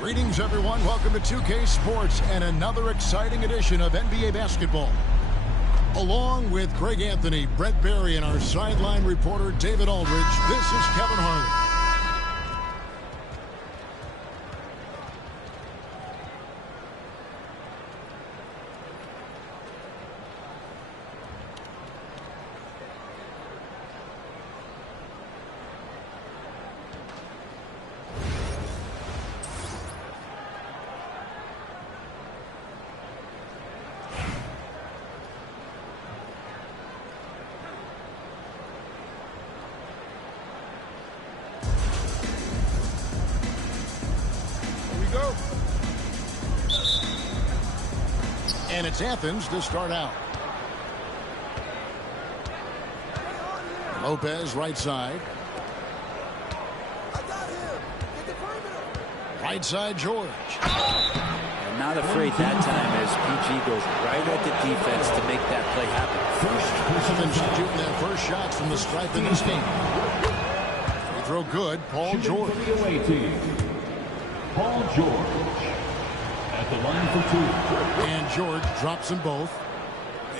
Greetings, everyone. Welcome to 2K Sports and another exciting edition of NBA basketball. Along with Greg Anthony, Brett Berry, and our sideline reporter, David Aldridge, this is Kevin Harlan. And it's Athens to start out. Lopez, right side. Right side, George. And not afraid that time as PG goes right at the defense to make that play happen. First, shooting their first shots from the stripe in this game. Free throw good, Paul George. Paul George. At the line for two. And George drops them both.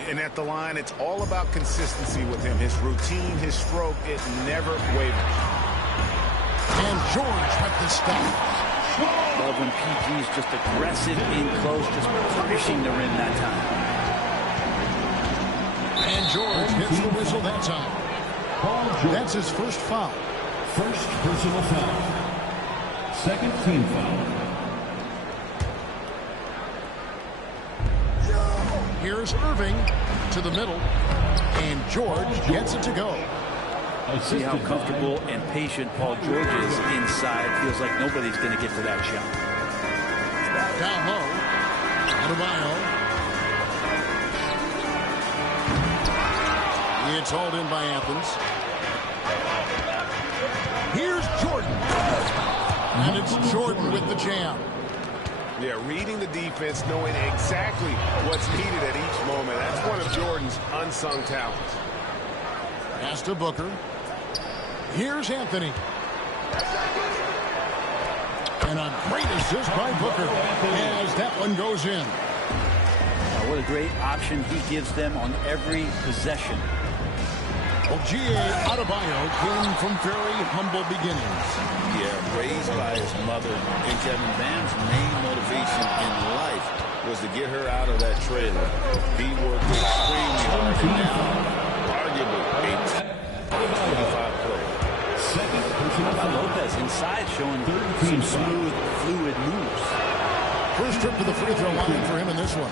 And at the line, it's all about consistency with him. His routine, his stroke, it never wavers. And George with the stop. Love when PG's just aggressive in close, just punishing the rim that time. And George hits the whistle that time. That's his first foul. First personal foul. Second team foul. Here's Irving to the middle, and George gets it to go. See how comfortable and patient Paul George is inside. Feels like nobody's going to get to that shot. Down low, Adebayo. It's hauled in by Athens. Here's Jordan. And it's Jordan with the jam. Yeah, reading the defense, knowing exactly what's needed at each moment. That's one of Jordan's unsung talents. Pass to Booker. Here's Anthony. And a great assist by Booker as that one goes in. What a great option he gives them on every possession. Well, G.A. Adebayo came from very humble beginnings. Yeah, raised by his mother. And Kevin Van's main motivation in life was to get her out of that trailer. He worked extremely hard and now, arguably, a top 25 player. How about Lopez inside showing some smooth, fluid moves. First trip to the free throw line for him in this one.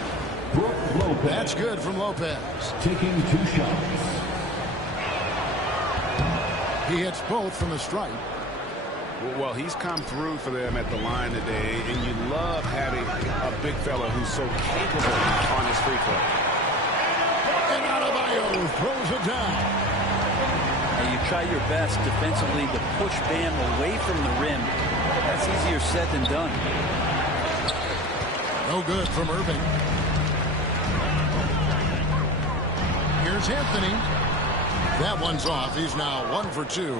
That's good from Lopez. Taking two shots. He hits both from the stripe. Well, he's come through for them at the line today, and you love having a big fella who's so capable on his free throw. And Adebayo throws it down. And you try your best defensively to push Bam away from the rim. That's easier said than done. No good from Irving. Here's Anthony. That one's off. He's now 1 for 2.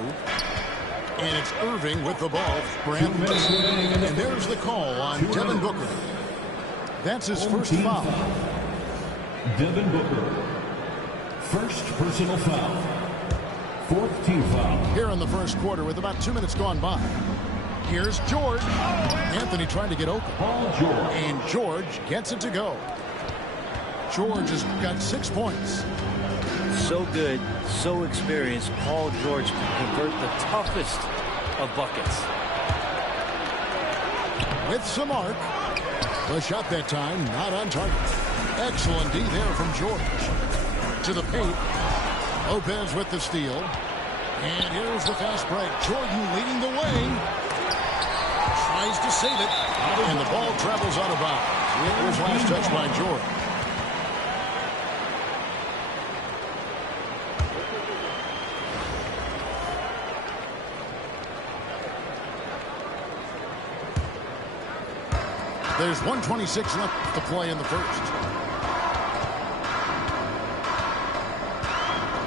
And it's Irving with the ball for Anthony. And there's the call on Devin Booker. That's his first foul. Devin Booker. First personal foul. Fourth team foul. Here in the first quarter with about 2 minutes gone by. Here's George. Anthony trying to get open. And George gets it to go. George has got 6 points. So good, so experienced. Paul George can convert the toughest of buckets. With some arc. The shot that time, not on target. Excellent D there from George. To the paint. Lopez with the steal. And here's the fast break. Jordan leading the way. Tries to save it. And the ball travels out of bounds. It was last touch by George. There's 1:26 left to play in the first.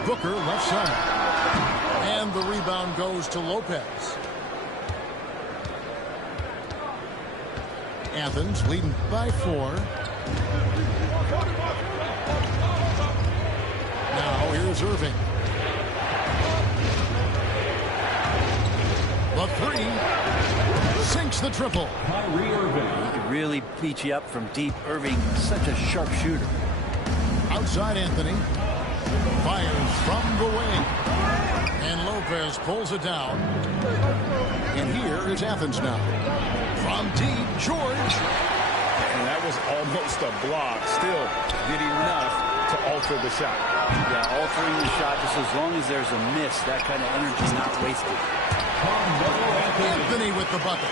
Booker left side. And the rebound goes to Lopez. Athens leading by 4. Now here's Irving. The 3 sinks the triple. Kyrie Irving. He could really beat you up from deep. Irving, such a sharp shooter. Outside Anthony. Fires from the wing. And Lopez pulls it down. And here is Athens now. From deep, George. And that was almost a block. Still did enough to alter the shot. Yeah, altering the shot just as long as there's a miss. That kind of energy is not wasted. Anthony with the bucket.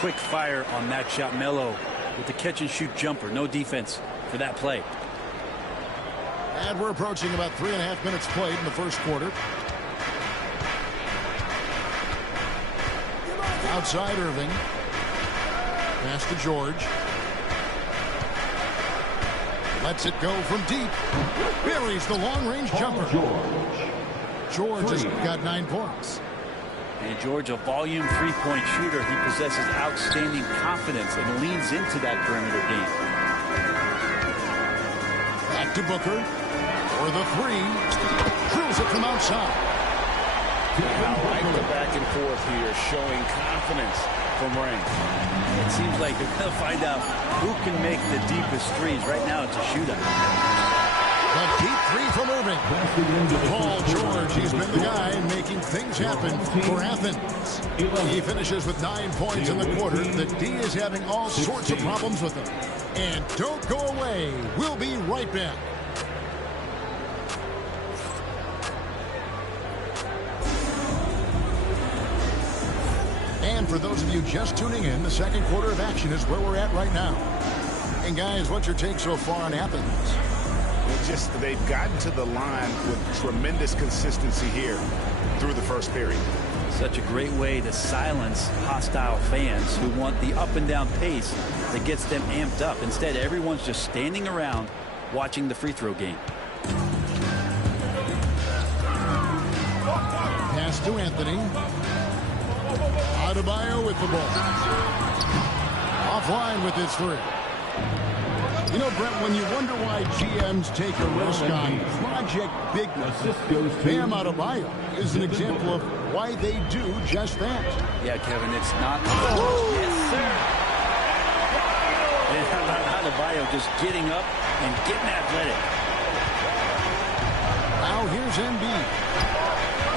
Quick fire on that shot. Melo with the catch-and-shoot jumper. No defense for that play. And we're approaching about 3.5 minutes played in the first quarter. Outside Irving. Pass to George. Lets it go from deep. Buries the long-range jumper. George has got 9 points. And George, a volume three-point shooter. He possesses outstanding confidence and leans into that perimeter game. Back to Booker for the 3. Drills it from outside. I like the back and forth here, showing confidence from Rain. It seems like they're going to find out who can make the deepest threes. Right now, it's a shootout. A deep 3 from Irving. Paul George, he's been the guy making things happen for Athens. He finishes with 9 points in the quarter. The D is having all sorts of problems with him. And don't go away. We'll be right back. And for those of you just tuning in, the second quarter of action is where we're at right now. And guys, what's your take so far on Athens? They've gotten to the line with tremendous consistency here through the first period. Such a great way to silence hostile fans who want the up and down pace that gets them amped up. Instead, everyone's just standing around watching the free throw game. Pass to Anthony. Adebayo with the ball. Offline with his 3. You know, Brent, when you wonder why GMs take a risk on project bigness, Bam Adebayo is an example of why they do just that. Yeah, Kevin, it's not... Yes, sir! And Adebayo just getting up and getting athletic. Now here's Embiid.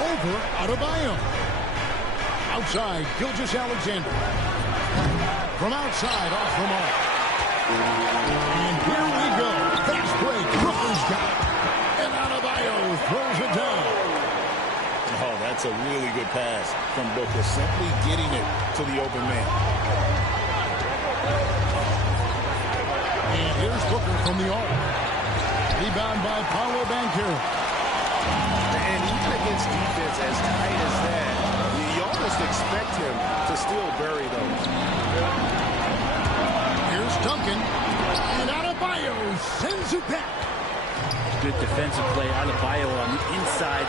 Over Adebayo. Outside, Gilgeous-Alexander. From outside, off the mark. And here we go. Fast break. Brooklyn's got it. And Adebayo throws it down. Oh, that's a really good pass from Booker. Simply getting it to the open man. And here's Booker from the arc. Rebound by Paolo Banchero. And even against defense as tight as that, you almost expect him to still bury those. Here's Duncan. And Adebayo sends it back. Good defensive play. Adebayo on the inside,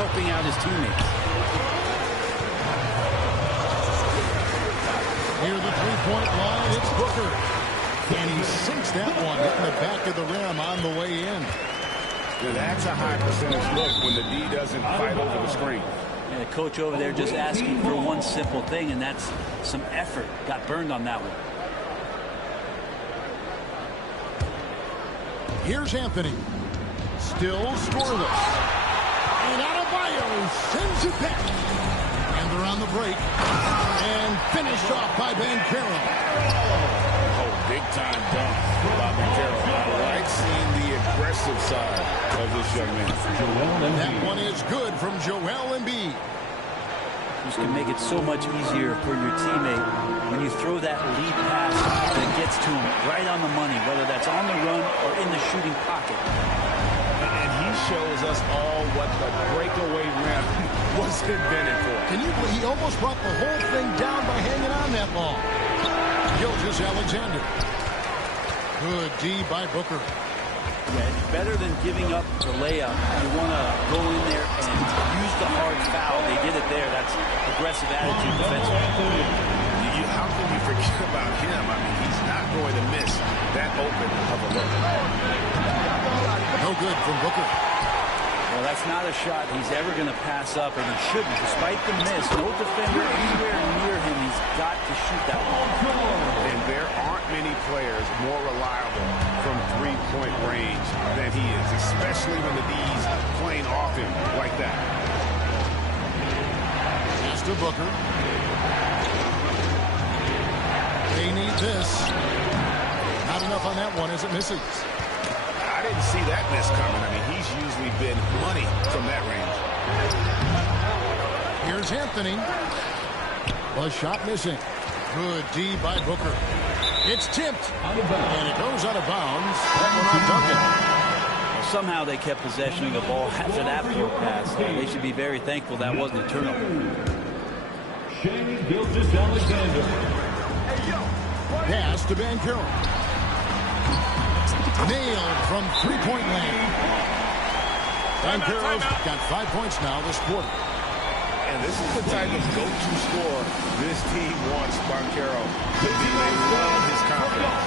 helping out his teammates. Near the three-point line, it's Booker. And he sinks that one, hitting the back of the rim on the way in. Now that's a high percentage look when the D doesn't fight over the screen. And the coach over there just asking for one simple thing, and that's some effort. Got burned on that one. Here's Anthony. Still scoreless. And Adebayo sends it back. And they're on the break. And finished off by Banchero. Oh, big-time dunk by Banchero. I like seeing the aggressive side of this young man. That one is good from Joel Embiid. Just can make it so much easier for your teammate when you throw that lead pass that gets to him right on the money, whether that's on the run or in the shooting pocket. And he shows us all what the breakaway rim was invented for. Can you believe he almost brought the whole thing down by hanging on that ball? Gilgeous-Alexander. Good D by Booker. Yeah, it's better than giving up the layup. You want to go in there and use the hard foul. They did it there. That's aggressive attitude defensively. how can you forget about him? I mean, he's not going to miss that open of a look. No good from Booker. Well, that's not a shot he's ever going to pass up, and he shouldn't. Despite the miss, no defender anywhere near him. He's got to shoot that one. And there aren't many players more reliable from three-point range than he is, especially when the D's playing off him like that. Pass to Booker. They need this. Not enough on that one as it misses. I didn't see that miss coming. I mean, he's usually been money from that range. Here's Anthony. A shot missing. Good D by Booker. It's tipped. And it goes out of bounds. That one on Duncan. Well, somehow they kept possession of the ball after that poor pass. They should be very thankful that wasn't a turnover. Shane Gilgeous-Alexander. Pass to Van Carroll. Nailed from three-point land. Van Carroll's got 5 points now this quarter. And this is the type of go-to scorer this team wants Banchero to be. They love his confidence.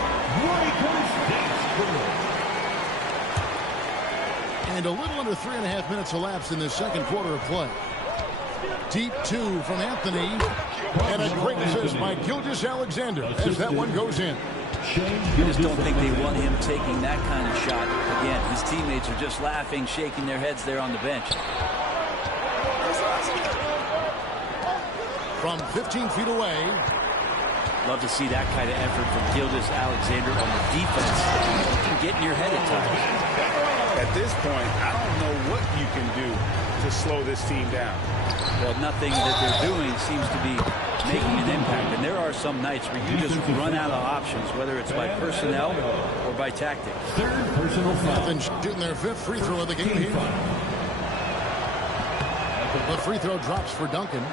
And a little under 3.5 minutes elapsed in this second quarter of play. Deep two from Anthony. And a great assist by Gilgeous-Alexander as that one goes in. You just don't think they want him taking that kind of shot. Again, his teammates are just laughing, shaking their heads there on the bench. From 15 feet away. Love to see that kind of effort from Gilgeous-Alexander on the defense. You can get in your head at times. At this point, I don't know what you can do to slow this team down. Well, nothing that they're doing seems to be making an impact. And there are some nights where you just run out of options, whether it's by personnel or by tactics. Third personal foul. Nothing shooting their fifth free throw of the game here. The free throw drops for Duncan.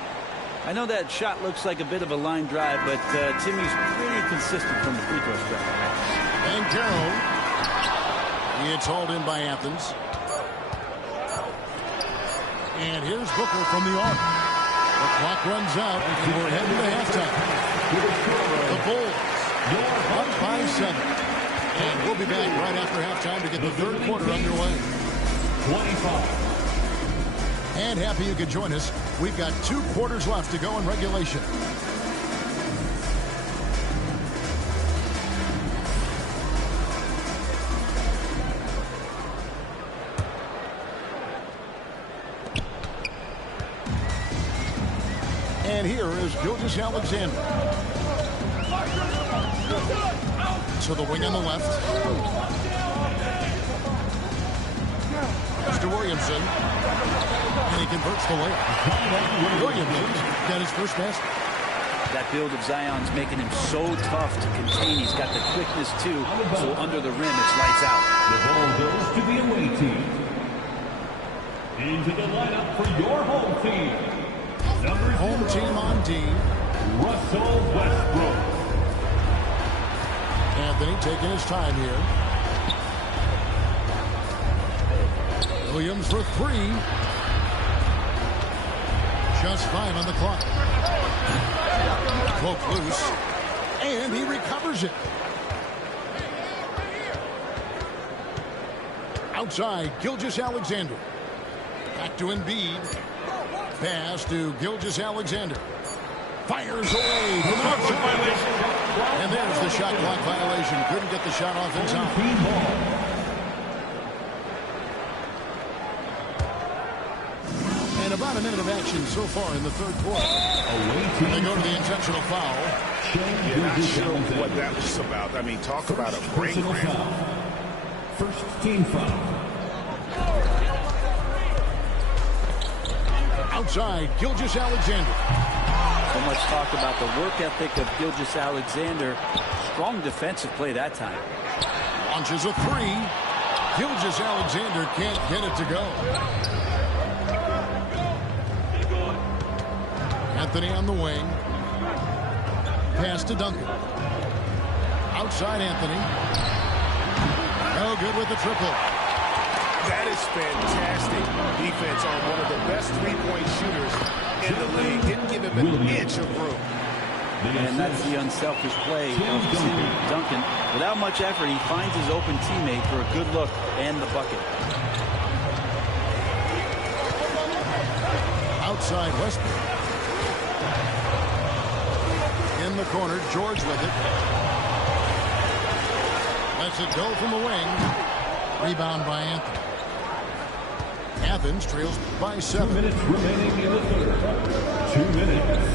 I know that shot looks like a bit of a line drive, but Timmy's pretty consistent from the free throw stretch. And Carroll. It's hauled in by Athens. And here's Booker from the arc. The clock runs out, and we're heading to halftime. The Bulls up by 7. And we'll be back right after halftime to get the third quarter underway. 25. And happy you could join us. We've got 2 quarters left to go in regulation. And here is Gilgeous-Alexander. To the wing on the left. Pass to Williamson. And he converts the layup. Williamson got his first basket. That build of Zion's making him so tough to contain. He's got the quickness, too, so under the rim, it's lights out. The ball goes to the away team. Into the lineup for your home team. Home team on D. Russell Westbrook. Anthony taking his time here. Williams for 3. Just 5 on the clock. Poke loose. And he recovers it. Outside, Gilgeous-Alexander. Back to Embiid. Pass to Gilgeous-Alexander. Fires away from outside. And there's the shot clock violation. Couldn't get the shot off in time. And about a minute of action so far in the third quarter. They go to the intentional foul. You're not sure what that was about. I mean, talk about a brain cramp. First team foul. Outside, Gilgeous-Alexander. So much talk about the work ethic of Gilgeous-Alexander. Strong defensive play that time. Launches a 3. Gilgeous-Alexander can't get it to go. Anthony on the wing. Pass to Duncan. Outside Anthony. No good with the triple. That is fantastic defense on one of the best three-point shooters in the league. Didn't give him an inch of room. And that's the unselfish play of Duncan. Without much effort, he finds his open teammate for a good look and the bucket. Outside Westbrook. In the corner, George with it. Lets it go from the wing. Rebound by Anthony. Athens trails by 7. 2 minutes remaining in the third. 2 minutes.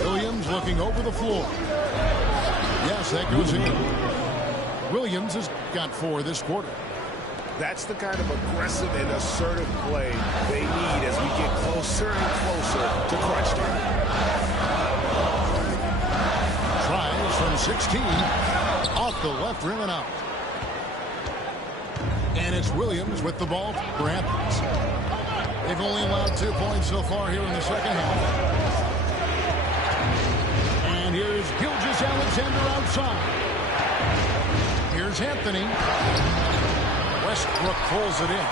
Williams looking over the floor. Yes, that goes in. Williams has got 4 this quarter. That's the kind of aggressive and assertive play they need as we get closer and closer to crunch time. Tries from 16. Off the left rim and out. And it's Williams with the ball for Athens. They've only allowed 2 points so far here in the second half. And here's Gilgeous-Alexander outside. Here's Anthony. Westbrook pulls it in.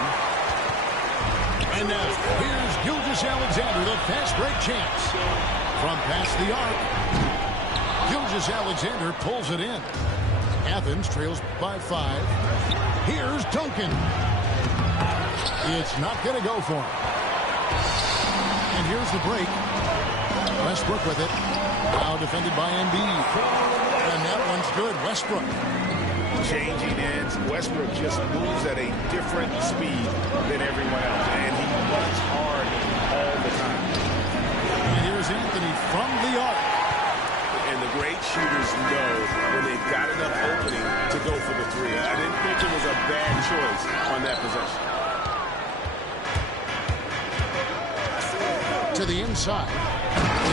And now here's Gilgeous-Alexander, the fast break chance. From past the arc, Gilgeous-Alexander pulls it in. Athens trails by 5. Here's Duncan. It's not going to go for him. And here's the break. Westbrook with it. Now defended by Embiid. And that one's good. Westbrook. Changing ends. Westbrook just moves at a different speed than everyone else. And he runs hard all the time. And here's Anthony from the arc. And the great shooters know when they've got enough opening to go for the 3. I didn't think it was a bad choice on that possession. To the inside.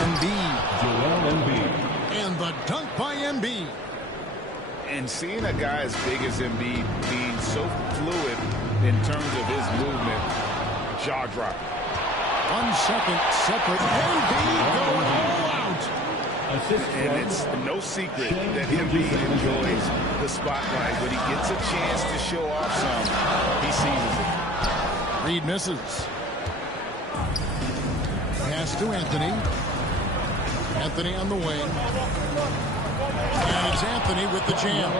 Embiid. Joel Embiid. And the dunk by Embiid. And seeing a guy as big as Embiid being so fluid in terms of his movement, jaw-dropping. 1 second separate. Embiid going all out. And it's no secret that Embiid enjoys the spotlight. When he gets a chance to show off some, he seizes it. Reed misses. Pass to Anthony. Anthony on the wing. And it's Anthony with the jam.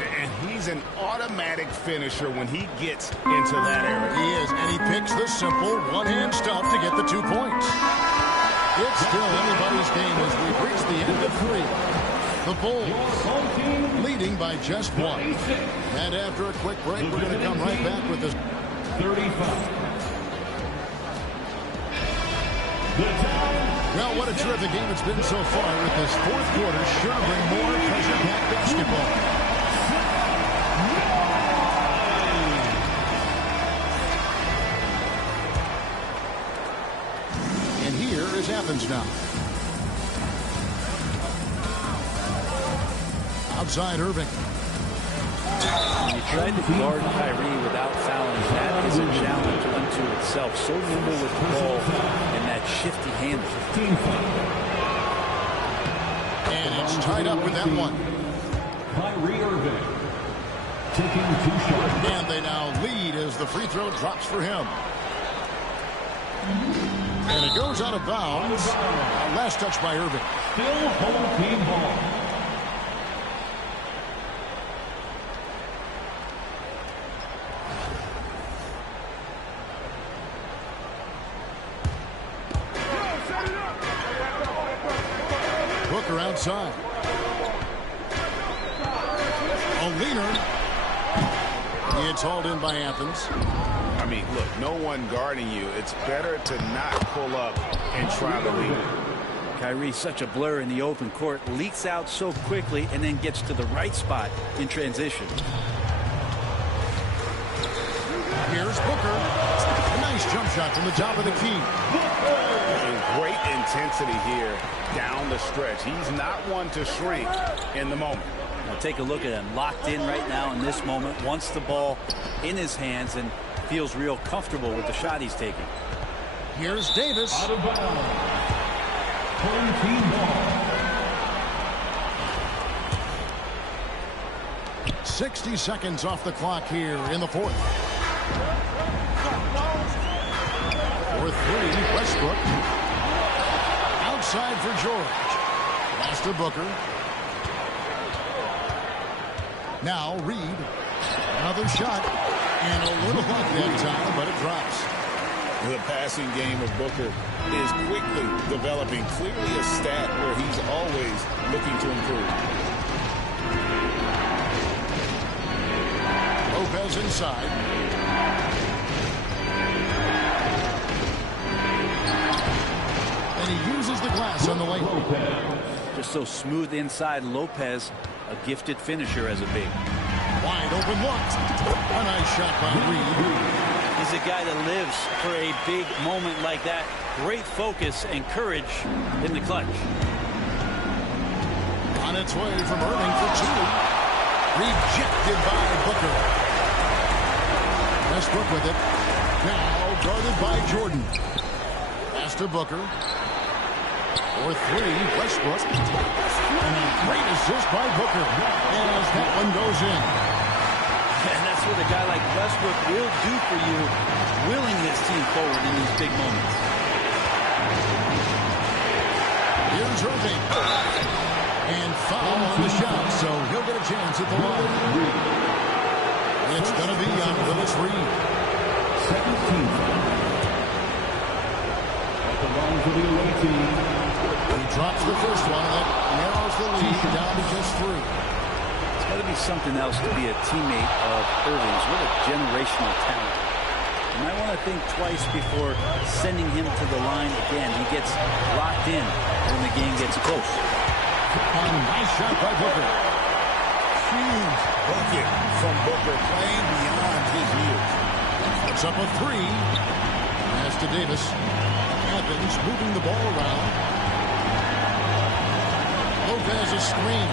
And he's an automatic finisher when he gets into that area. He is, and he picks the simple one-hand stuff to get the 2 points. It's still anybody's game as we've reached the end of 3. The Bulls leading by just 1. And after a quick break, we're going to come right back with this. 35. Well, what a terrific game it's been so far with this 4th quarter. Sure to bring more pressure-packed basketball. And here is Athens now. Outside Irving. When you tried to guard Kyrie without fouling, that is a challenge unto itself. So nimble with the ball and that shifty handle. And it's tied up with that one. Kyrie Irving taking 2 shots. And they now lead as the free throw drops for him. And it goes out of bounds. Last touch by Irving. Still home team ball. Booker outside. A leaner. It's hauled in by Athens. I mean, look, no one guarding you. It's better to not pull up and try to lead. Kyrie, such a blur in the open court, leaks out so quickly and then gets to the right spot in transition. Here's Booker. A nice jump shot from the top of the key. And great intensity here down the stretch. He's not one to shrink in the moment. Now take a look at him, locked in right now in this moment, wants the ball in his hands and feels real comfortable with the shot he's taking. Here's Davis. Out of bounds. Home team ball. 60 seconds off the clock here in the 4th. For 3, Westbrook. inside for George. Pass to Booker. Now Reed. Another shot. And a little luck that time, but it drops. The passing game of Booker is quickly developing. Clearly a stat where he's always looking to improve. Lopez inside. And he uses the glass on the way. Just so smooth inside. Lopez, a gifted finisher as a big. Wide open look. A nice shot by Reed. He's a guy that lives for a big moment like that. Great focus and courage in the clutch. On its way from Irving for two. Rejected by Booker. Westbrook with it. Now guarded by Jordan. Pass to Booker. For three, Westbrook. And a great assist by Booker as that one goes in. And that's what a guy like Westbrook will do for you, willing his team forward in these big moments. Here's Irving. And foul on the shot, so he'll get a chance at the line. It's going to be on Willis Reed. 17 at the line for the away team. He drops the first one, and that narrows the lead down to just three. It's got to be something else to be a teammate of Irving's. What a generational talent. You might want to think twice before sending him to the line again. He gets locked in when the game gets close. A nice shot by Booker. Huge bucket from Booker, playing beyond his years. Puts up a three. Pass to Davis. Evans moving the ball around. Lopez a screen.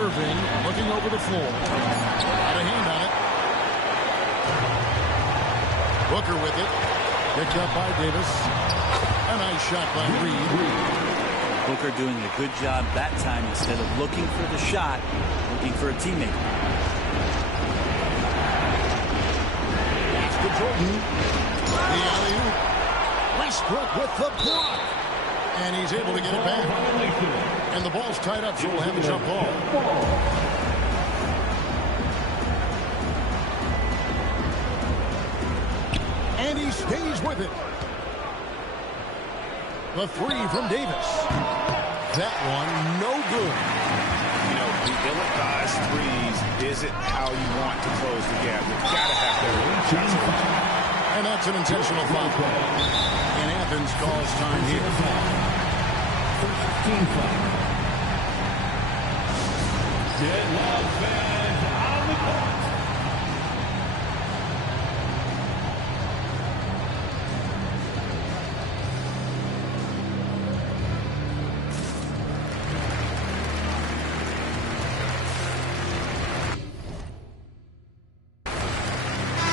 Irving looking over the floor. Got a hand on it. Booker with it. Picked up by Davis. A nice shot by Reed. Booker doing a good job that time. Instead of looking for the shot, looking for a teammate. Pass to Jordan. The alley-oop. Westbrook with the block. And he's able to get it back. And the ball's tied up, so we'll have a jump ball. And he stays with it. The three from Davis. That one, no good. You know, the ill-advised threes isn't how you want to close the gap. You've got to have better shots. And that's an intentional foul. And Athens calls time here. 13 foul. Get loud fans on the court.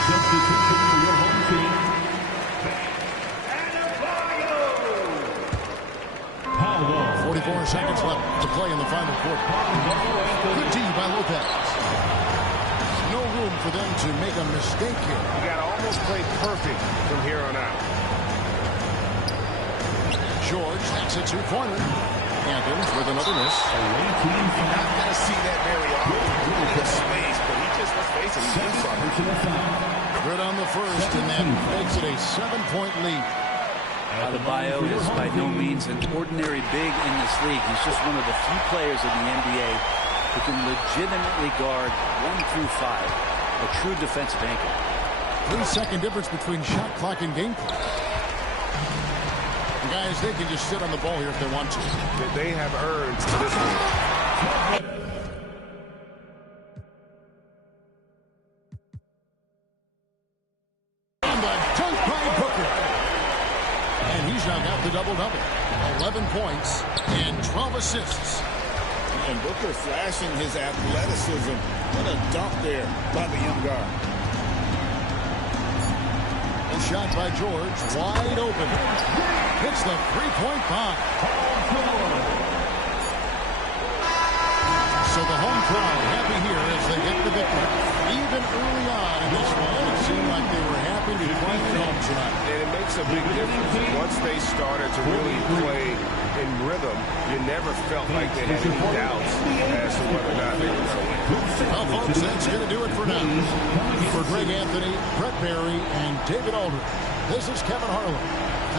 Substitution for your home team. Paolo. 44 seconds left to play in the final quarter. Good D by Lopez. No room for them to make a mistake here. You got to almost play perfect from here on out. George, that's a two-pointer. Athens with another miss. You're not going to see that very often in the space, but he just, let's face it, he's in something. Good on the first, and that makes it a 7-point lead. Adebayo is by no means an ordinary big in this league. He's just one of the few players in the NBA who can legitimately guard 1 through 5. A true defensive anchor. 3-second difference between shot clock and game clock. The guys, they can just sit on the ball here if they want to. They have earned this one. And the dunk by Booker. And he's now got the double-double. 11 points and 12 assists. And Booker flashing his athleticism. What a dunk there by the young guard. A shot by George, wide open. Hits the three-point bomb. So the home crowd happy here as they get the victory. Even early on in this one, it seemed like they were happy to be playing at home tonight. And it makes a big difference. Once they started to really play in rhythm, you never felt like they had any doubts as to whether or not they were going to win. Well, folks, that's going to do it for now. For Greg Anthony, Brett Barry, and David Aldridge, this is Kevin Harlan.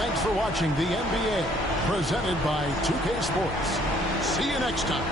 Thanks for watching the NBA, presented by 2K Sports. See you next time.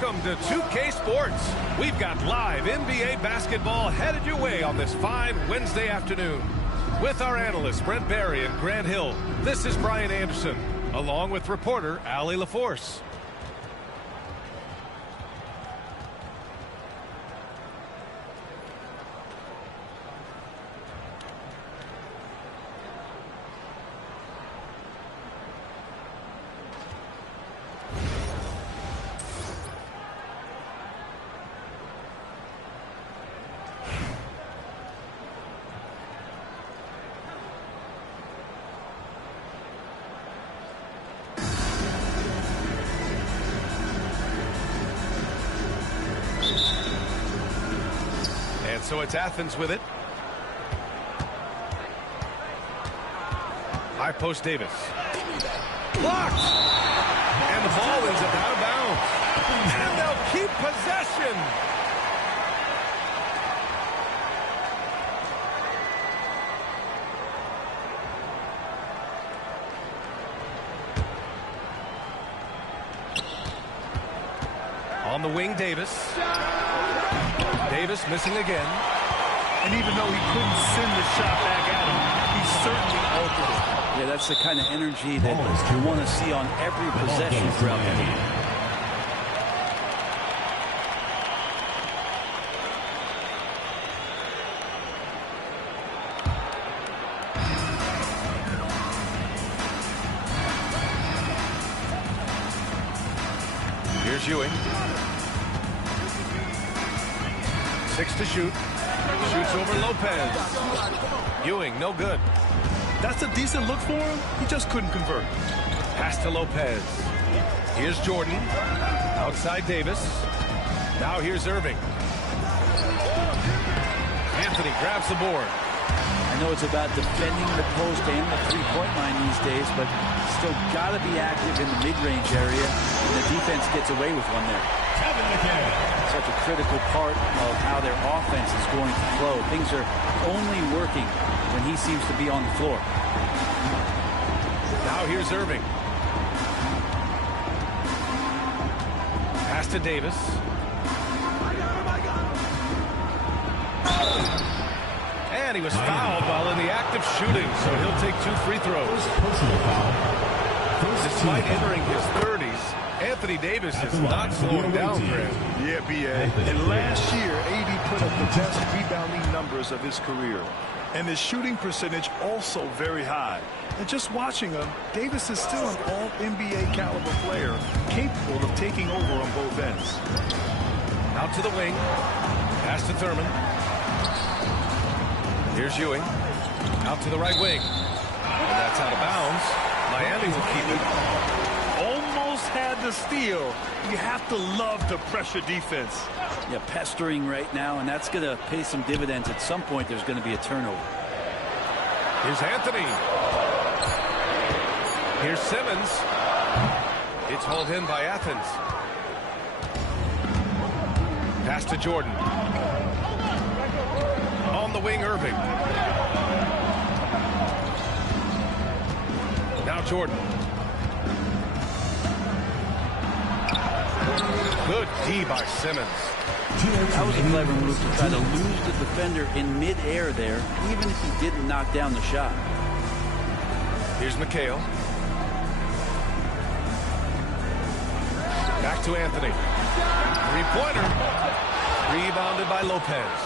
Welcome to 2K Sports. We've got live NBA basketball headed your way on this fine Wednesday afternoon. With our analysts Brent Barry and Grant Hill, this is Brian Anderson, along with reporter Allie LaForce. So it's Athens with it. High post Davis. Blocked! And the ball is out of bounds. And they'll keep possession. On the wing, Davis. Davis missing again. And even though he couldn't send the shot back at him, he certainly altered it. Yeah, that's the kind of energy that you want to see on every possession throughout the game. Here's Ewing. 6 to shoot. Shoots over Lopez. Ewing, no good. That's a decent look for him. He just couldn't convert. Pass to Lopez. Here's Jordan. Outside Davis. Now here's Irving. Anthony grabs the board. I know it's about defending the post and the three-point line these days, but still got to be active in the mid-range area, and the defense gets away with one there. Such a critical part of how their offense is going to flow. Things are only working when he seems to be on the floor. Now here's Irving. Pass to Davis. And he was fouled while in the act of shooting, so he'll take 2 free throws. Despite entering his 30s, Anthony Davis is not slowing down, Grant. Yeah, B.A. And last year, AD put up the best rebounding numbers of his career. And his shooting percentage also very high. And just watching him, Davis is still an all-NBA caliber player, capable of taking over on both ends. Out to the wing. Pass to Thurman. Here's Ewing. Out to the right wing. And that's out of bounds. Miami will keep it. Almost had the steal. You have to love the pressure defense. Yeah, pestering right now, and that's going to pay some dividends. At some point, there's going to be a turnover. Here's Anthony. Here's Simmons. It's hauled in by Athens. Pass to Jordan. On the wing, Irving. Now Jordan. Good D by Simmons. That was a clever move to try to lose the defender in midair there, even if he didn't knock down the shot. Here's McHale. Back to Anthony. Three-pointer. Rebounded by Lopez.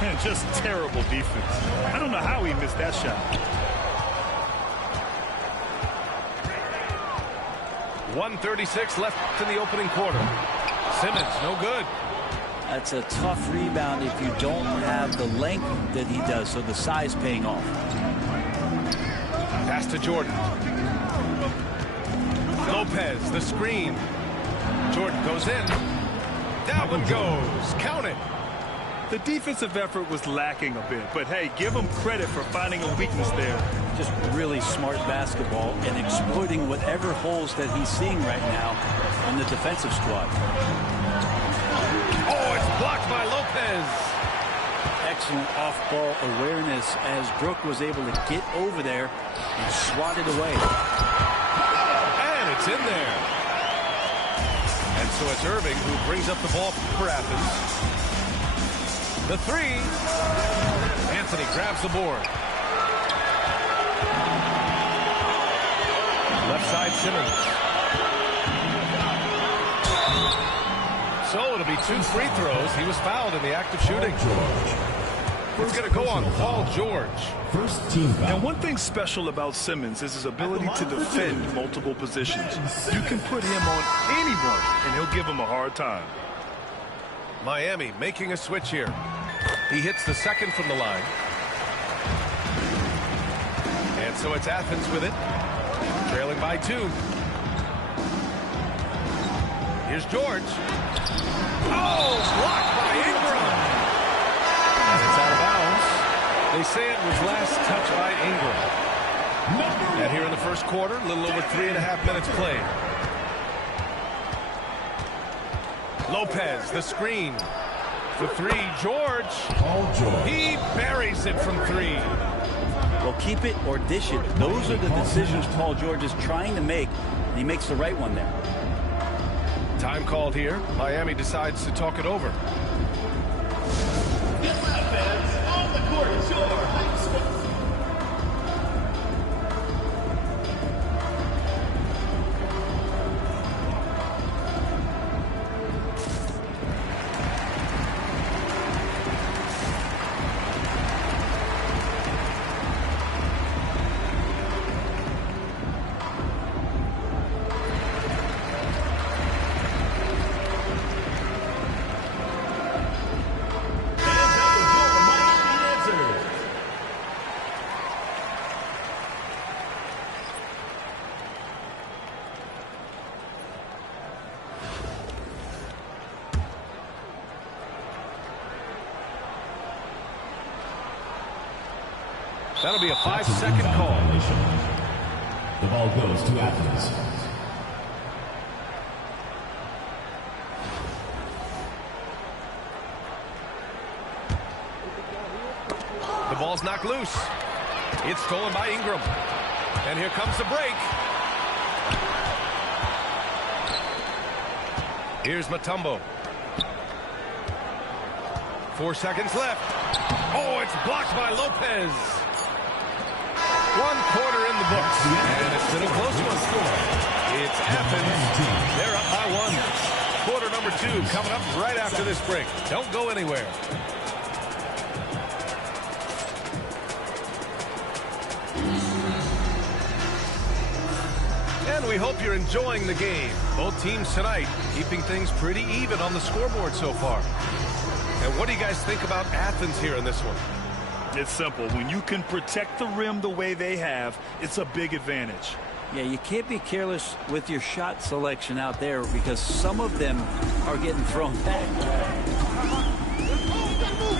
Man, just terrible defense. I don't know how he missed that shot. 1:36 left in the opening quarter. Simmons, no good. That's a tough rebound if you don't have the length that he does, so the size paying off. Pass to Jordan. Lopez, the screen. Jordan goes in. That one goes. Count it. The defensive effort was lacking a bit, but hey, give him credit for finding a weakness there. Just really smart basketball and exploiting whatever holes that he's seeing right now in the defensive squad. Oh, it's blocked by Lopez. Excellent off-ball awareness as Brook was able to get over there and swat it away. And it's in there. And So it's Irving who brings up the ball for Athens. The three. Anthony grabs the board. Left side Simmons. So it'll be 2 free throws. He was fouled in the act of shooting. It's going to go on Paul George. First team foul. And one thing special about Simmons is his ability to defend multiple positions. You can put him on anyone, and he'll give him a hard time. Miami making a switch here. He hits the second from the line. And so it's Athens with it. Trailing by 2. Here's George. Oh, blocked by Ingram. And it's out of bounds. They say it was last touched by Ingram. And here in the first quarter, a little over 3.5 minutes played. Lopez, the screen. The three, George. He buries it from 3. Well, keep it or dish it. Those are the decisions Paul George is trying to make, and he makes the right one there. Time called here. Miami decides to talk it over. On the court, it's your high school. That'll be a 5-second call. The ball goes to Athens. The ball's knocked loose. It's stolen by Ingram. And here comes the break. Here's Mutombo. 4 seconds left. Oh, it's blocked by Lopez. 1 quarter in the books. And it's been a close one. It's Athens. They're up by 1. Quarter number 2 coming up right after this break. Don't go anywhere. And we hope you're enjoying the game. Both teams tonight keeping things pretty even on the scoreboard so far. And what do you guys think about Athens here in this one? It's simple. When you can protect the rim the way they have, it's a big advantage. Yeah, you can't be careless with your shot selection out there because some of them are getting thrown back.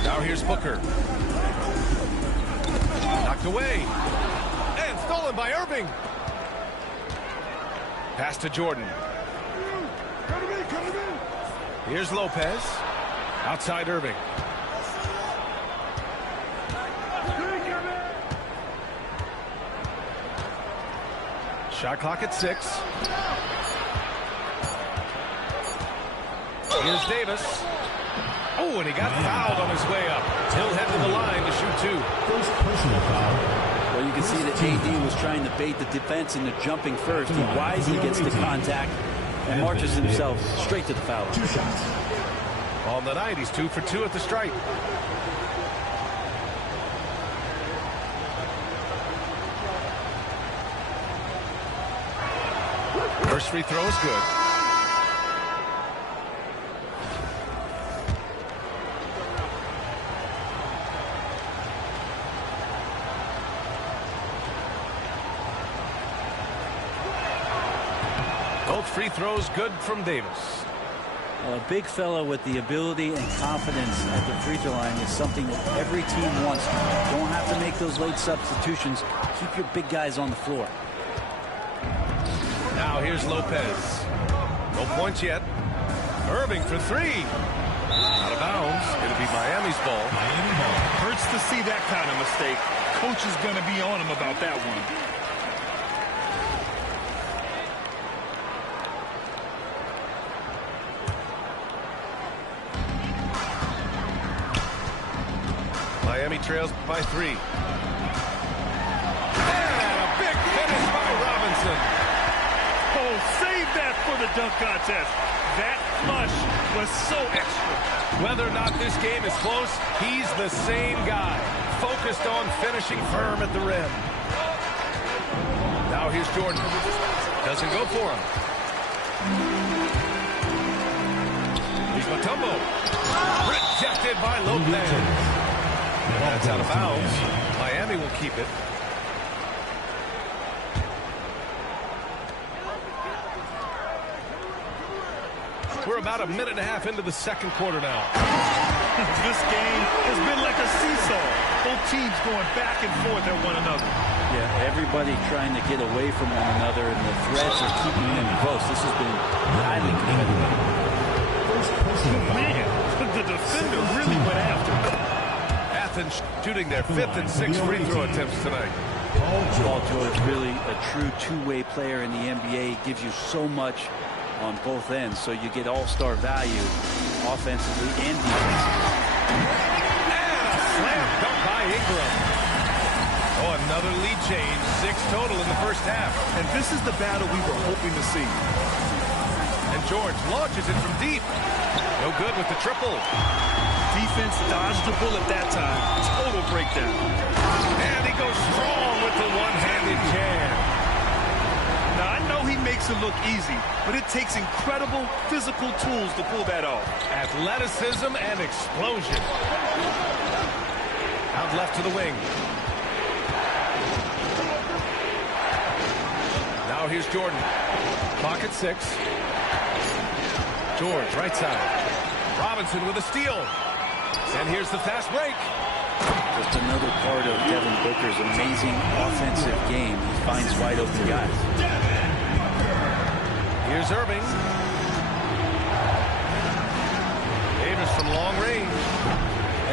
Now here's Booker. Knocked away. And stolen by Irving. Pass to Jordan. Here's Lopez. Outside Irving. Shot clock at 6. Here's Davis. Oh, and he got fouled on his way up. He'll head to the line to shoot 2. First personal foul. Well, you can see that AD was trying to bait the defense into jumping first. He wisely gets the contact and marches himself straight to the foul. 2 shots. On the night, he's 2 for 2 at the stripe. First free throw is good. Both free throws good from Davis. A big fella with the ability and confidence at the free throw line is something that every team wants. Don't have to make those late substitutions. Keep your big guys on the floor. Now here's Lopez. No points yet. Irving for 3. Out of bounds. It'll be Miami's ball. Miami ball. Hurts to see that kind of mistake. Coach is going to be on him about that one. Miami trails by 3. And a big finish by Robinson. Oh, save that for the dunk contest. That flush was so extra. Whether or not this game is close, he's the same guy, focused on finishing firm at the rim. Now here's Jordan. Doesn't go for him. Here's Mutombo. Rejected by Lopez. That's out of bounds. Miami will keep it. We're about a minute and a half into the second quarter now. This game has been like a seesaw. Both teams going back and forth at one another. Yeah, everybody trying to get away from one another, and the threads are keeping them close. This has been highly competitive. Man, the defender really went after him. Athens shooting their 5th and 6th free throw attempts tonight. Paul George, really a true two-way player in the NBA. He gives you so much on both ends, so you get all-star value offensively and defensively. And a slam dunk by Ingram. Oh, another lead change. 6 total in the first half. And this is the battle we were hoping to see. And George launches it from deep. No good with the triple. Defense dodged the bullet that time. Total breakdown. And he goes strong with the one-handed jam. Now, I know he makes it look easy, but it takes incredible physical tools to pull that off. Athleticism and explosion. Out left to the wing. Now here's Jordan. Clock at 6. George, right side. Robinson with a steal. And here's the fast break. Just another part of Devin Booker's amazing offensive game. He finds wide open guys. Here's Irving. Davis from long range.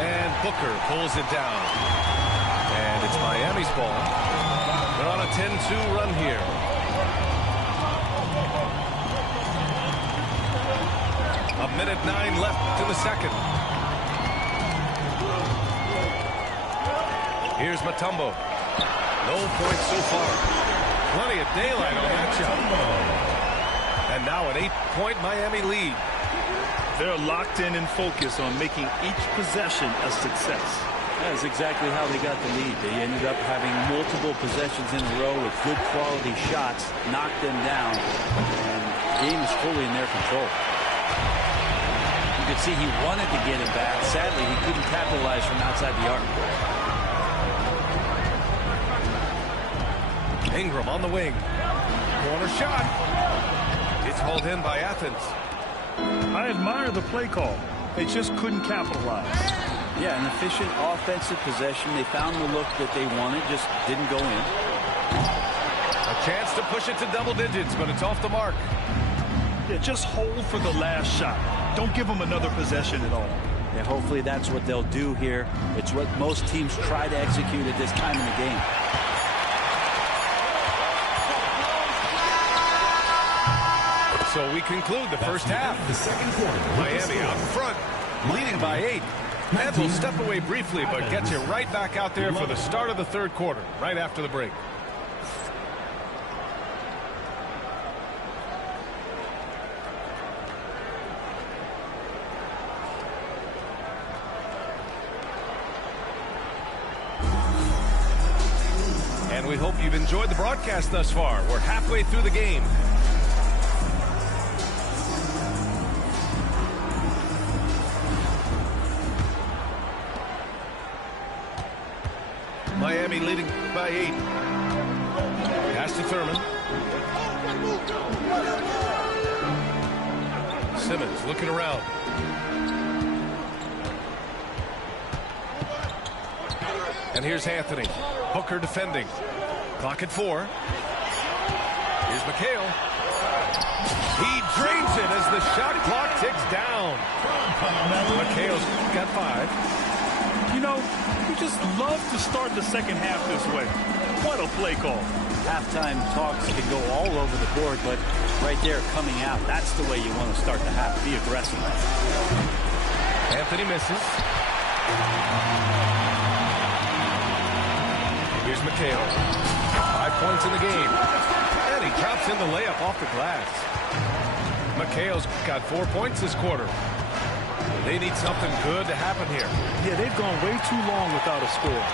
And Booker pulls it down. And it's Miami's ball. They're on a 10-2 run here. A minute 9 left in the second. Here's Mutombo. No points so far. Plenty of daylight on that shot. And now an 8-point Miami lead. They're locked in and focused on making each possession a success. That's exactly how they got the lead. They ended up having multiple possessions in a row with good quality shots, knocked them down, and the game is fully in their control. You could see he wanted to get it back. Sadly, he couldn't capitalize from outside the arc. Ingram on the wing. Corner shot. It's hauled in by Athens. I admire the play call. They just couldn't capitalize. Yeah, an efficient offensive possession. They found the look that they wanted, just didn't go in. A chance to push it to double digits, but it's off the mark. Yeah, just hold for the last shot. Don't give them another possession at all. Yeah, hopefully that's what they'll do here. It's what most teams try to execute at this time in the game. So we conclude the first half. The second quarter. Miami out in front, leading by 8. And we'll step away briefly, but get you right back out there for the start of the third quarter, right after the break. And we hope you've enjoyed the broadcast thus far. We're halfway through the game. Miami leading by 8. Pass to Thurman. Simmons looking around. And here's Anthony. Booker defending. Clock at 4. Here's McHale. He drains it as the shot clock ticks down. McHale's got 5. You know, we just love to start the second half this way. What a play call. Halftime talks can go all over the board, but right there coming out, that's the way you want to start the half. Be aggressive. Anthony misses. Here's McHale. 5 points in the game. And he drops in the layup off the glass. McHale's got 4 points this quarter. They need something good to happen here. Yeah, they've gone way too long without a score.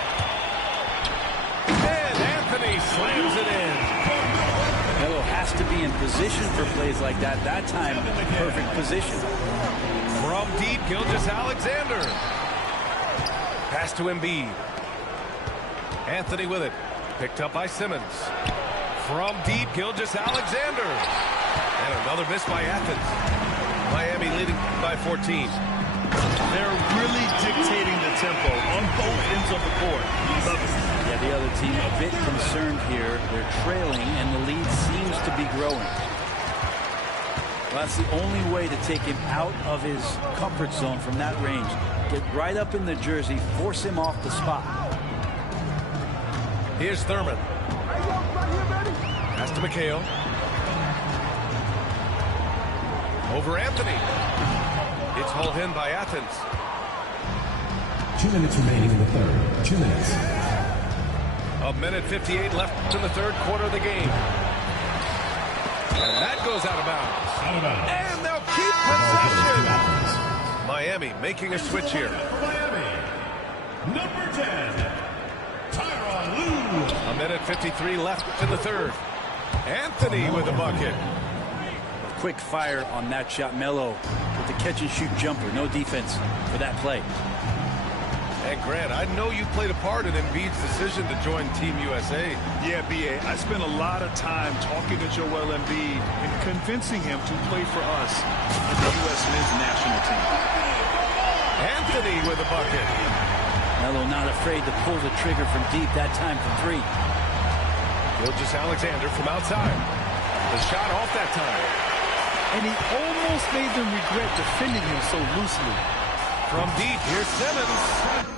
And Anthony slams it in. Melo has to be in position for plays like that. That time, perfect position. From deep, Gilgeous-Alexander. Pass to Embiid. Anthony with it. Picked up by Simmons. From deep, Gilgeous-Alexander. And another miss by Athens. Miami leading by 14. They're really dictating the tempo on both ends of the court. Love it. Yeah, the other team a bit concerned here. They're trailing, and the lead seems to be growing. Well, that's the only way to take him out of his comfort zone from that range. Get right up in the jersey, force him off the spot. Here's Thurman. Pass to McHale. Over Anthony. It's hauled in by Athens. 2 minutes remaining in the third. 2 minutes. A minute 58 left in the third quarter of the game. And that goes out of bounds. Out of bounds. And they'll keep possession. Miami making a switch here. Miami, number 10, Tyronn Lue. A minute 53 left in the third. Anthony with the bucket. Quick fire on that shot. Melo with the catch-and-shoot jumper. No defense for that play. And Grant, I know you played a part in Embiid's decision to join Team USA. Yeah, B.A., I spent a lot of time talking to Joel Embiid and convincing him to play for us in the U.S. men's national team. Anthony with a bucket. Melo not afraid to pull the trigger from deep, that time from three. Gilgeous-Alexander from outside. The shot off that time. And he almost made them regret defending him so loosely. From deep, here's Simmons.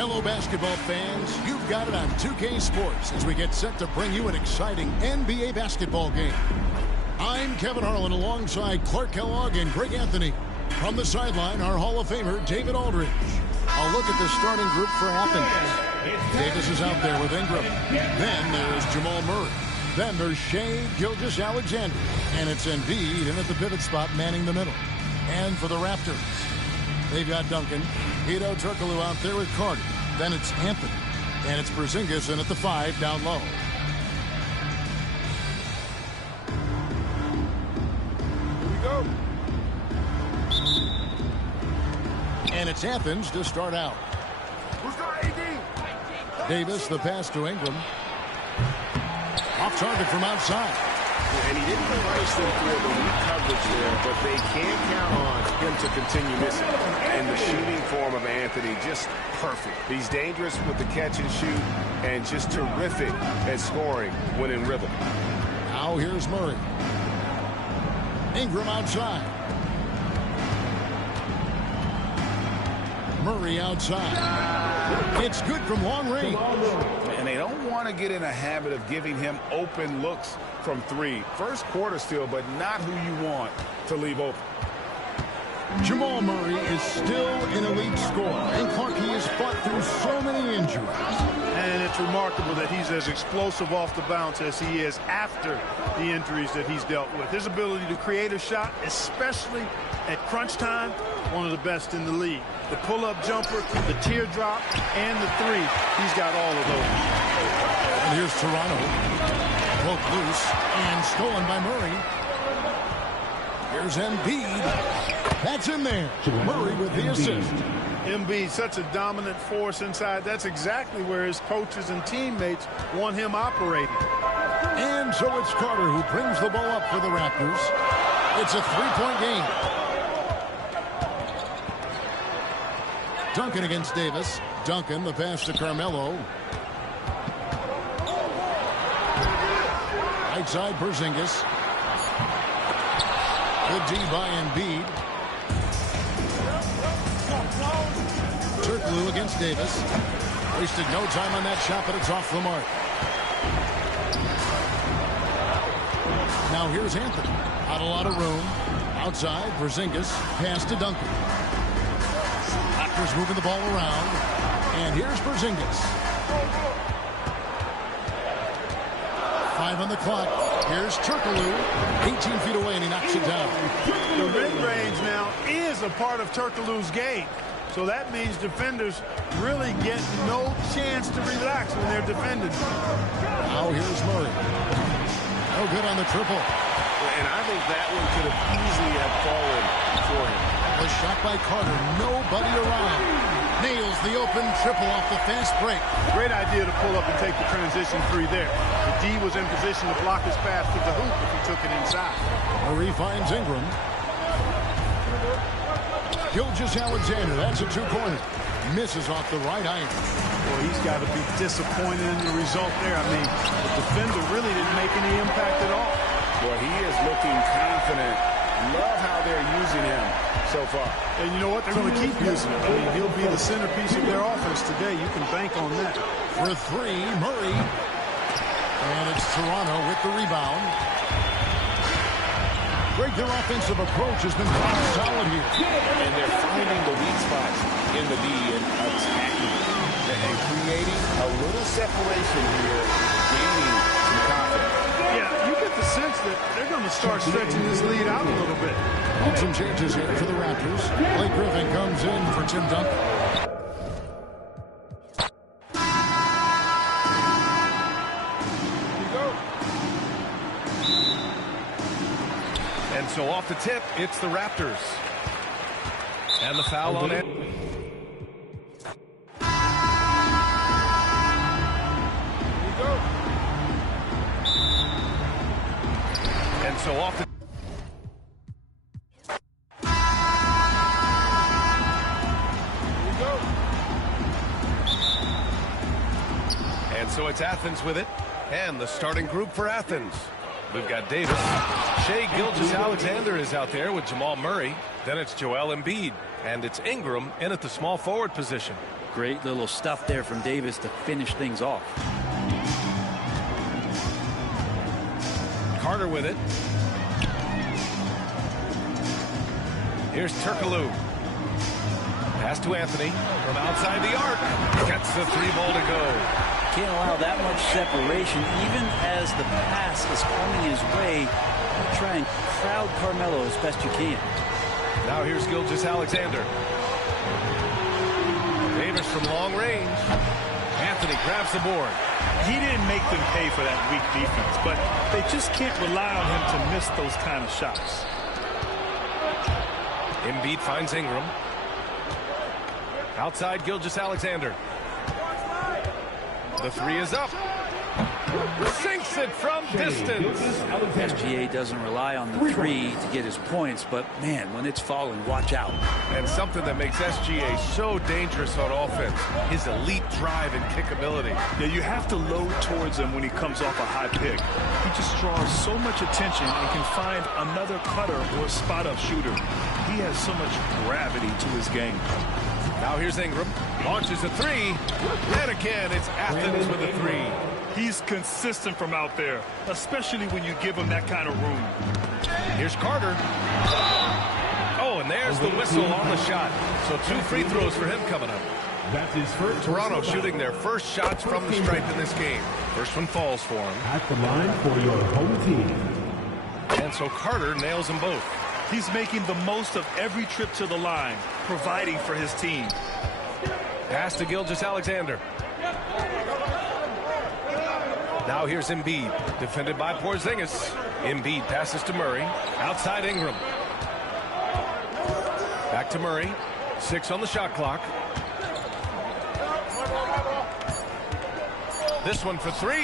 Hello, basketball fans. You've got it on 2K Sports as we get set to bring you an exciting NBA basketball game. I'm Kevin Harlan alongside Clark Kellogg and Greg Anthony. From the sideline, our Hall of Famer, David Aldridge. A look at the starting group for Athens. Davis is out there with Ingram. Then there's Jamal Murray. Then there's Shai Gilgeous-Alexander. And it's Embiid in at the pivot spot, manning the middle. And for the Raptors, they've got Duncan. Hedo Turkoglu out there with Carter. Then it's Anthony. And it's Porzingis in at the 5 down low. Here we go. And it's Athens to start out. Who's got AD? Davis, the pass to Ingram. Off target from outside. And he didn't punish them for the weak coverage there, but they can't count on him to continue missing. And the shooting form of Anthony, just perfect. He's dangerous with the catch and shoot, and just terrific at scoring when in rhythm. Now here's Murray. Ingram outside. Murray outside. It's good from long range. And they don't want to get in a habit of giving him open looks from 3. First quarter still, but not who you want to leave open. Jamal Murray is still an elite scorer. And Clark, he has fought through so many injuries. And it's remarkable that he's as explosive off the bounce as he is after the injuries that he's dealt with. His ability to create a shot, especially at crunch time, one of the best in the league. The pull-up jumper, the teardrop, and the 3. He's got all of those. And here's Toronto. Broke loose and stolen by Murray. Here's Embiid. That's in there. Murray with the assist. Embiid, such a dominant force inside. That's exactly where his coaches and teammates want him operating. And so it's Carter who brings the ball up for the Raptors. It's a 3-point game. Duncan against Davis. Duncan, the pass to Carmelo. Right side, Porzingis. Good D by Embiid. Turkoglu against Davis. Wasted no time on that shot, but it's off the mark. Now here's Anthony. Not a lot of room. Outside, Porzingis. Pass to Duncan. Raptors moving the ball around. And here's Porzingis. 5 on the clock. Here's Turkoglu. 18 feet away, and he knocks it down. The mid-range now is a part of Turkoglu's game. So that means defenders really get no chance to relax when they're defending. Now here's Murray. No good on the triple. And I think that one could have easily have fallen for him. A shot by Carter. Nobody around. Nails the open triple off the fast break. Great idea to pull up and take the transition 3 there. The D was in position to block his pass to the hoop if he took it inside. Murray finds Ingram. Gilgeous-Alexander, that's a 2-pointer. Misses off the right iron. Well, he's got to be disappointed in the result there. I mean, the defender really didn't make any impact at all. Boy, he is looking confident. Love how they're using him so far. And you know what? They're going to keep using him. I mean, he'll be the centerpiece of their offense today. You can bank on that. For 3, Murray. And it's Toronto with the rebound. Greg, their offensive approach has been rock solid here. And they're finding the weak spots in the D and attacking and creating a little separation here, gaining some confidence. Yeah, you get the sense that they're going to start stretching this lead out a little bit. And some changes here for the Raptors. Blake Griffin comes in for Tim Duncan. And so off the tip, it's the Raptors. And the foul on it. And so off the... And so it's Athens with it. And the starting group for Athens. We've got Davis. Shai Gilgeous-Alexander is out there with Jamal Murray. Then it's Joel Embiid. And it's Ingram in at the small forward position. Great little stuff there from Davis to finish things off. Carter with it. Here's Turkoglu. Pass to Anthony from outside the arc. Gets the 3-ball to go. Can't allow that much separation, even as the pass is coming his way. Try and crowd Carmelo as best you can. Now here's Gilgeous-Alexander. Davis from long range. Anthony grabs the board. He didn't make them pay for that weak defense, but they just can't rely on him to miss those kind of shots. Embiid finds Ingram. Outside Gilgeous-Alexander. The 3 is up. Sinks it from distance. SGA doesn't rely on the 3 to get his points, but man, when it's falling, watch out. And something that makes SGA so dangerous on offense, his elite drive and kickability. Yeah, you have to load towards him when he comes off a high pick. He just draws so much attention and can find another cutter or spot-up shooter. He has so much gravity to his game. Now here's Ingram. Launches a 3. And again, it's Athens with a 3. He's consistent from out there, especially when you give him that kind of room. Here's Carter. Oh, and there's the whistle on the shot. So 2 free throws for him coming up. That's his first. Toronto shooting their first shots from the stripe in this game. First one falls for him. At the line for your home team. And so Carter nails them both. He's making the most of every trip to the line, providing for his team. Pass to Gilgeous-Alexander. Now here's Embiid, defended by Porzingis. Embiid passes to Murray. Outside Ingram. Back to Murray. 6 on the shot clock. This one for 3.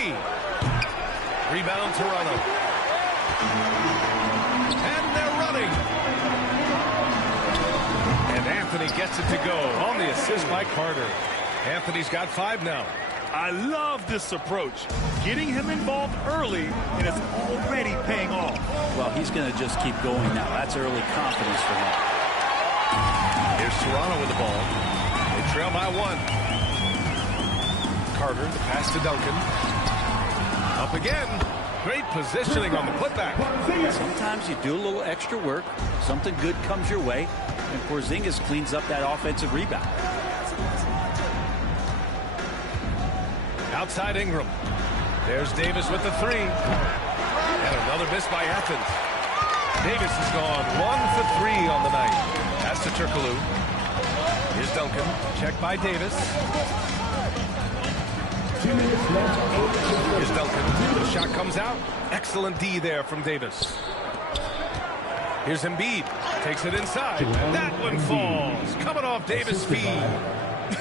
Rebound Toronto. And they're running. And Anthony gets it to go on the assist by Carter. Anthony's got 5 now. I love this approach. Getting him involved early, and it's already paying off. Well, he's going to just keep going now. That's early confidence for him. Here's Toronto with the ball. They trail by 1. Carter, the pass to Duncan. Up again. Great positioning on the putback. Sometimes you do a little extra work. Something good comes your way. And Porzingis cleans up that offensive rebound. Outside Ingram. There's Davis with the 3. And another miss by Athens. Davis has gone 1 for 3 on the night. Pass to Turkoglu. Here's Duncan. Checked by Davis. 2 minutes left. Here's Duncan. The shot comes out. Excellent D there from Davis. Here's Embiid. Takes it inside. That one falls. Coming off Davis' feed.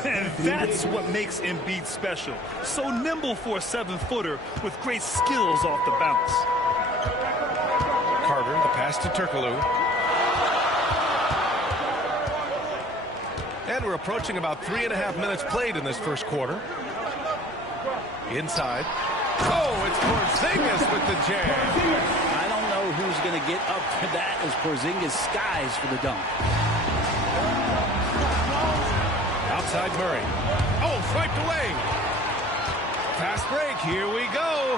And that's what makes Embiid special. So nimble for a 7-footer with great skills off the bounce. Carter, the pass to Turkoglu. And we're approaching about 3.5 minutes played in this first quarter. Inside. Oh, it's Porzingis with the jam. I don't know who's going to get up for that as Porzingis skies for the dunk. Outside Murray. Oh, swiped away. Fast break. Here we go.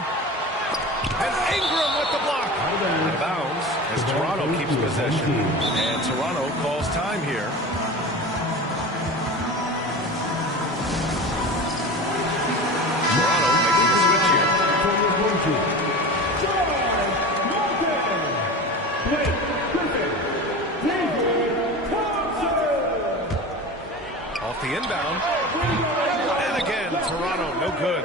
And Ingram with the block. Out of bounds as Toronto keeps possession. And Toronto calls time here. Toronto making a switch here. Off the inbound. And again, Toronto, no good.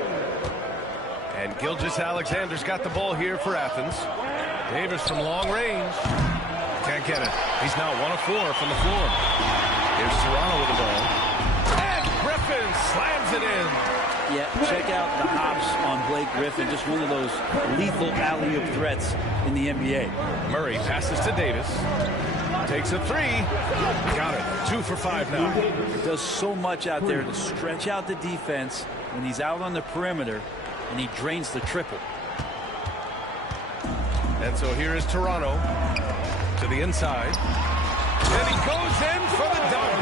And Gilgeous-Alexander's got the ball here for Athens. Davis from long range. Can't get it. He's now 1 of 4 from the floor. Here's Toronto with the ball. And Griffin slams it in. Yeah, check out the hops on Blake Griffin. Just one of those lethal alley-oop threats in the NBA. Murray passes to Davis. Takes a 3. Got it. 2 for 5 now. Does so much out there to stretch out the defense when he's out on the perimeter, and he drains the triple. And so here is Toronto to the inside. And he goes in for the dunk.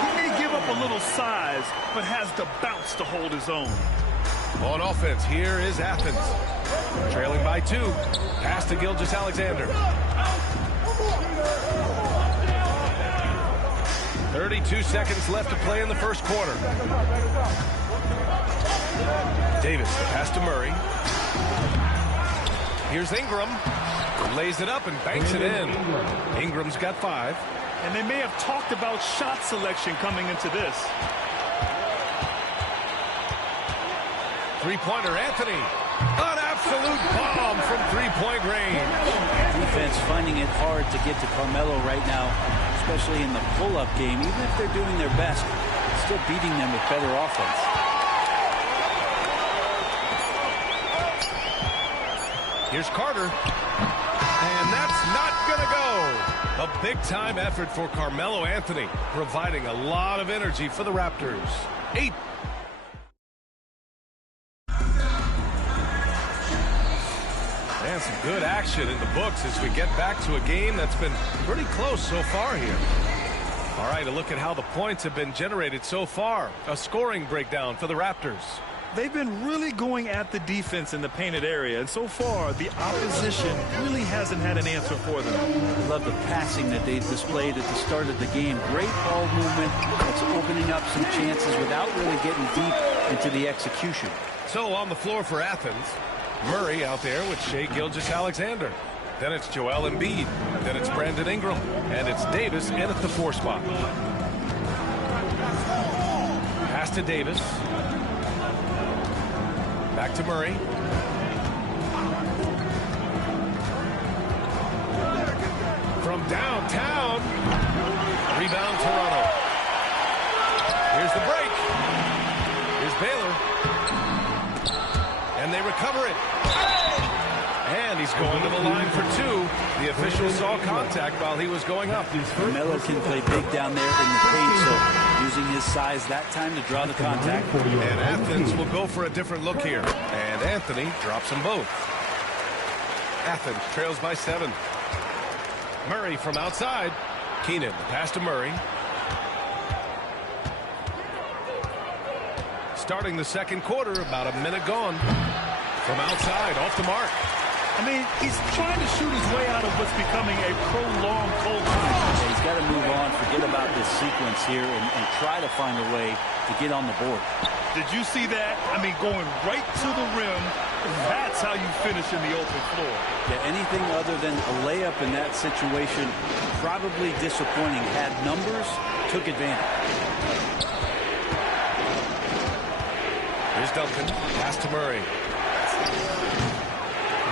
He may give up a a little size, but has the bounce to hold his own. On offense, here is Athens. Trailing by 2. Pass to Gilgeous-Alexander. 32 seconds left to play in the first quarter. Davis, the pass to Murray. Here's Ingram. Lays it up and banks it in. Ingram's got 5. And they may have talked about shot selection coming into this. Three-pointer, Anthony. An absolute bomb from three-point range. Defense finding it hard to get to Carmelo right now, especially in the pull-up game. Even if they're doing their best, still beating them with better offense. Here's Carter. And that's not going to go. A big-time effort for Carmelo Anthony, providing a lot of energy for the Raptors. 8. And some good action in the books as we get back to a game that's been pretty close so far here. All right, a look at how the points have been generated so far. A scoring breakdown for the Raptors. They've been really going at the defense in the painted area, and so far the opposition really hasn't had an answer for them. I love the passing that they've displayed at the start of the game. Great ball movement that's opening up some chances without really getting deep into the execution. So on the floor for Athens, Murray out there with Shai Gilgeous-Alexander. Then it's Joel Embiid. Then it's Brandon Ingram. And it's Davis in at the 4 spot. Pass to Davis. Back to Murray. From downtown. Rebound Toronto. Here's the break. Here's Baylor. And they recover it. And he's going to the line for 2. The official saw contact while he was going up. Melo can play big down there in the paint, so using his size that time to draw the contact. And Athens will go for a different look here. And Anthony drops them both. Athens trails by 7. Murray from outside. Keenan, the pass to Murray. Starting the second quarter, about a minute gone. From outside, off the mark. I mean, he's trying to shoot his way out of what's becoming a prolonged cold streak. Yeah, he's got to move on, forget about this sequence here, and try to find a way to get on the board. Did you see that? I mean, going right to the rim, that's how you finish in the open floor. Yeah, anything other than a layup in that situation, probably disappointing. Had numbers, took advantage. Here's Duncan. Pass to Murray.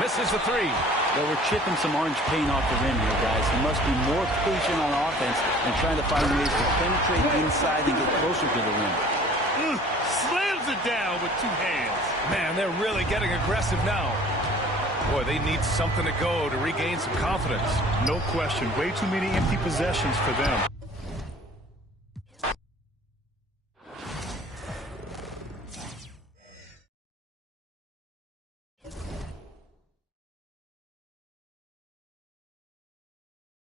Misses the 3. Well, we're chipping some orange paint off the rim here, guys. He must be more patient on offense and trying to find ways to penetrate inside and get closer to the rim. Slams it down with 2 hands. Man, they're really getting aggressive now. Boy, they need something to go to regain some confidence. No question. Way too many empty possessions for them.